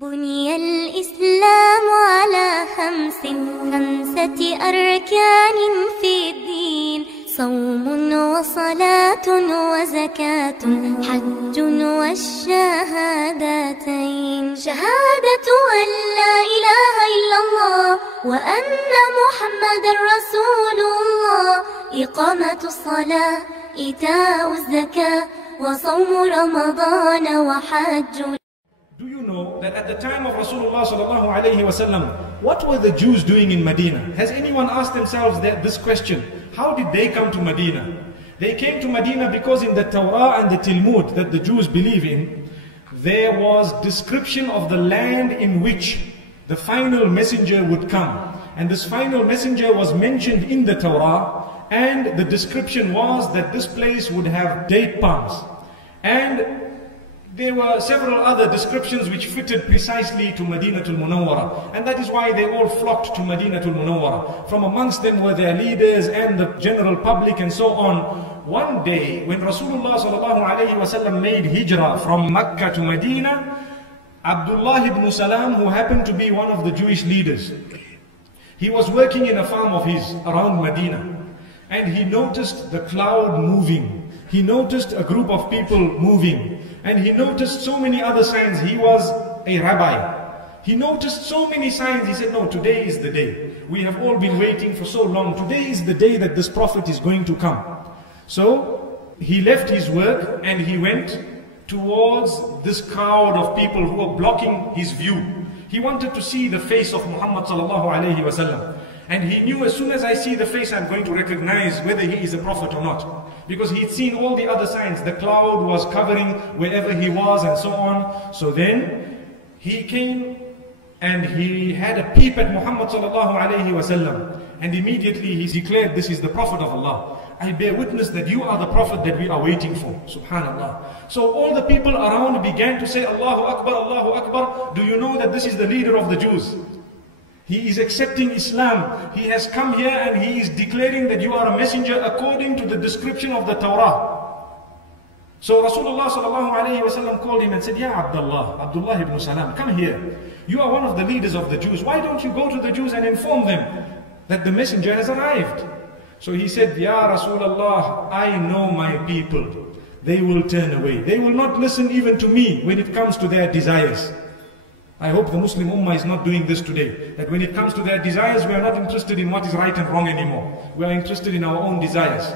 بني الإسلام على خمسة أركان في الدين: صوم وصلاة وزكاة حج والشهادتين. شهادة أن لا إله إلا الله وأن محمد رسول الله، إقامة الصلاة، إيتاء الزكاة، وصوم رمضان وحج. Do you know that at the time of Rasulullah sallallahu alayhi wasallam, what were the Jews doing in Medina? Has anyone asked themselves this question? How did they come to Medina? They came to Medina because in the Torah and the Talmud that the Jews believe in, there was description of the land in which the final messenger would come. And this final messenger was mentioned in the Torah, and the description was that this place would have date palms. And there were several other descriptions which fitted precisely to Madinatul Munawwara, and that is why they all flocked to Madinatul Munawwara. From amongst them were their leaders and the general public and so on. One day when Rasulullah sallallahu alayhi wasallam made hijrah from Mecca to Medina, Abdullah ibn Salam, who happened to be one of the Jewish leaders, he was working in a farm of his around Medina, and he noticed the cloud moving. He noticed a group of people moving, and he noticed so many other signs. He was a rabbi. He noticed so many signs. He said, no, today is the day. We have all been waiting for so long. Today is the day that this prophet is going to come. So he left his work and he went towards this crowd of people who were blocking his view. He wanted to see the face of Muhammad sallallahu alayhi wasallam. And he knew, as soon as I see the face, I'm going to recognize whether he is a prophet or not. Because he'd seen all the other signs. The cloud was covering wherever he was and so on. So then he came and he had a peep at Muhammad sallallahu alayhi wasallam. And immediately he declared, this is the prophet of Allah. I bear witness that you are the prophet that we are waiting for. Subhanallah. So all the people around began to say, Allahu Akbar, Allahu Akbar. Do you know that this is the leader of the Jews? He is accepting Islam. He has come here and he is declaring that you are a messenger according to the description of the Torah. So Rasulullah sallallahu alayhi wasallam called him and said, Ya Abdullah ibn Salam, come here. You are one of the leaders of the Jews. Why don't you go to the Jews and inform them that the messenger has arrived? So he said, Ya Rasulullah, I know my people. They will turn away. They will not listen even to me when it comes to their desires. I hope the Muslim Ummah is not doing this today. That when it comes to their desires, we are not interested in what is right and wrong anymore. We are interested in our own desires.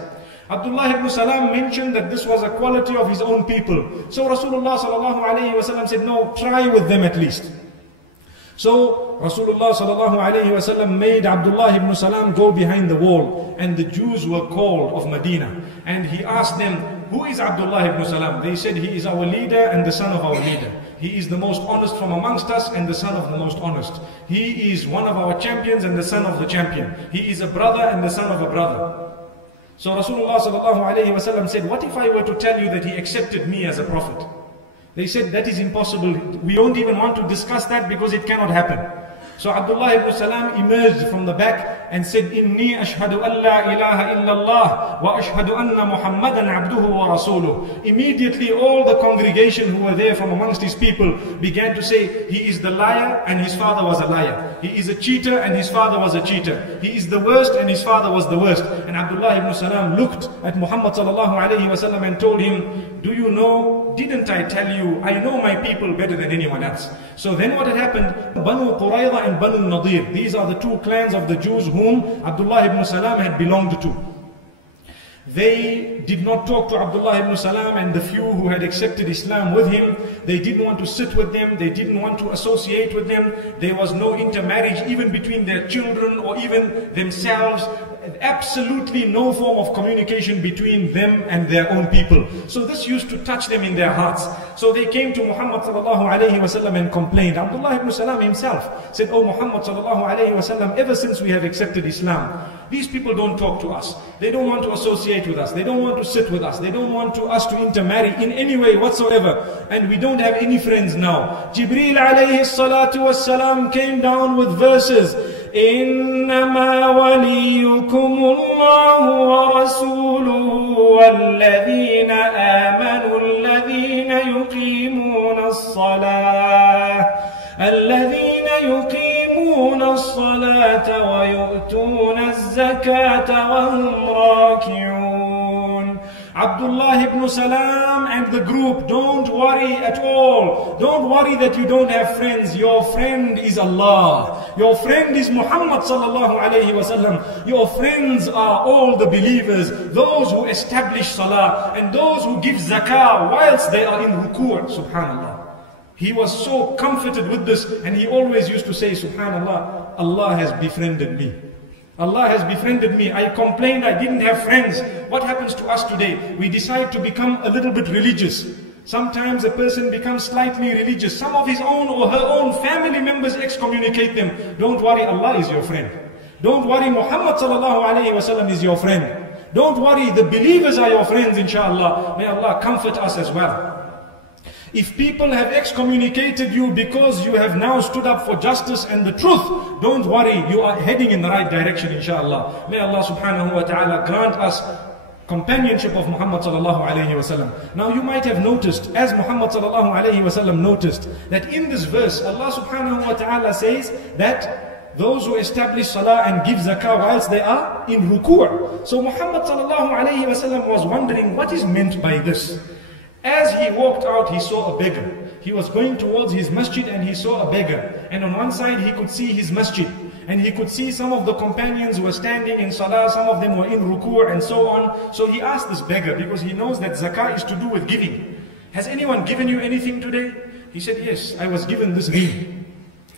Abdullah ibn Salam mentioned that this was a quality of his own people. So Rasulullah sallallahu alayhi wasallam said, no, try with them at least. So Rasulullah sallallahu alayhi wasallam made Abdullah ibn Salam go behind the wall, and the Jews were called of Medina. And he asked them, who is Abdullah ibn Salam? They said, he is our leader and the son of our leader. He is the most honest from amongst us and the son of the most honest. He is one of our champions and the son of the champion. He is a brother and the son of a brother. So Rasulullah sallallahu alayhi wasallam said, what if I were to tell you that he accepted me as a prophet? They said, that is impossible. We don't even want to discuss that because it cannot happen. So Abdullah ibn Salam emerged from the back and said, Inni ashhadu an la ilaha illallah wa ashhadu anna Muhammadan abduhu wa rasuluh. Immediately all the congregation who were there from amongst his people began to say, he is the liar and his father was a liar. He is a cheater and his father was a cheater. He is the worst and his father was the worst. And Abdullah ibn Salam looked at Muhammad sallallahu alayhi wasallam and told him, do you know, didn't I tell you, I know my people better than anyone else. So then what had happened, Banu Qurayza and Banu Nadir, these are the two clans of the Jews whom Abdullah ibn Salam had belonged to. They did not talk to Abdullah ibn Salam and the few who had accepted Islam with him. They didn't want to sit with them. They didn't want to associate with them. There was no intermarriage even between their children or even themselves. Absolutely no form of communication between them and their own people. So this used to touch them in their hearts. So they came to Muhammad sallallahu alayhi wasallam and complained. Abdullah ibn Salam himself said, oh Muhammad sallallahu alayhi wasallam, ever since we have accepted Islam, these people don't talk to us. They don't want to associate with us. They don't want to sit with us. They don't want us to intermarry in any way whatsoever. And we don't have any friends now. Jibreel alayhi salatu wassalam came down with verses. إنما وليكم الله ورسوله والذين آمنوا الذين يقيمون الصلاة الذين يقيمون الصلاة ويؤتون الزكاة وهم راكعون. Abdullah ibn Salam and the group, don't worry at all. Don't worry that you don't have friends. Your friend is Allah. Your friend is Muhammad sallallahu alayhi wa sallam. Your friends are all the believers, those who establish salah and those who give zakah whilst they are in ruku'. Subhanallah. He was so comforted with this, and he always used to say, Subhanallah, Allah has befriended me. Allah has befriended me. I complained I didn't have friends. What happens to us today? We decide to become a little bit religious. Sometimes a person becomes slightly religious. Some of his own or her own family members excommunicate them. Don't worry, Allah is your friend. Don't worry, Muhammad sallallahu alayhi wa sallam is your friend. Don't worry, the believers are your friends, inshallah. May Allah comfort us as well. If people have excommunicated you because you have now stood up for justice and the truth, don't worry, you are heading in the right direction, inshallah. May Allah subhanahu wa ta'ala grant us companionship of Muhammad sallallahu alayhi wa sallam. Now you might have noticed, as Muhammad sallallahu alayhi wa sallam noticed, that in this verse, Allah subhanahu wa ta'ala says that those who establish salah and give zakah whilst they are in ruku'. So Muhammad sallallahu alayhi wa sallam was wondering what is meant by this. As he walked out, he saw a beggar. He was going towards his masjid and he saw a beggar. And on one side he could see his masjid. And he could see some of the companions who were standing in salah, some of them were in ruku' and so on. So he asked this beggar, because he knows that zakah is to do with giving. Has anyone given you anything today? He said, yes, I was given this ring.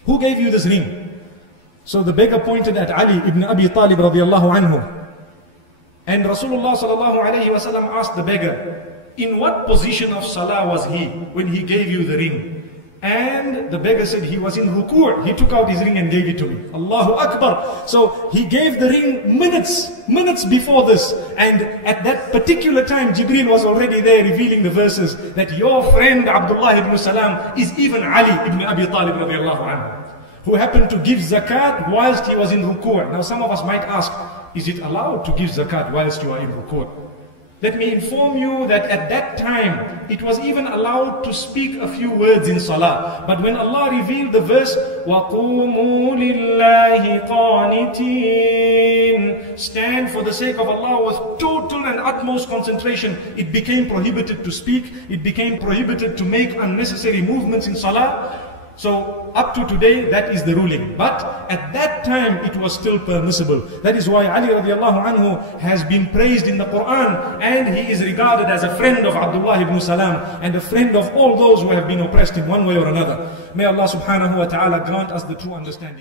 Who gave you this ring? So the beggar pointed at Ali ibn Abi Talib radiallahu anhu. And Rasulullah sallallahu alayhi wa sallam asked the beggar, in what position of salah was he when he gave you the ring? And the beggar said he was in ruku'. He took out his ring and gave it to me. Allahu Akbar. So he gave the ring minutes before this. And at that particular time, Jibreel was already there revealing the verses that your friend Abdullah ibn Salam is even Ali ibn Abi Talib radiallahu anhu, who happened to give zakat whilst he was in ruku'. Now some of us might ask, is it allowed to give zakat whilst you are in ruku'? Let me inform you that at that time, it was even allowed to speak a few words in salah. But when Allah revealed the verse, وَقُومُوا لِلَّهِ قَانِتِينَ, stand for the sake of Allah with total and utmost concentration, it became prohibited to speak, it became prohibited to make unnecessary movements in salah. So up to today, that is the ruling. But at that time, it was still permissible. That is why Ali radiallahu anhu has been praised in the Quran, and he is regarded as a friend of Abdullah ibn Salam and a friend of all those who have been oppressed in one way or another. May Allah subhanahu wa ta'ala grant us the true understanding.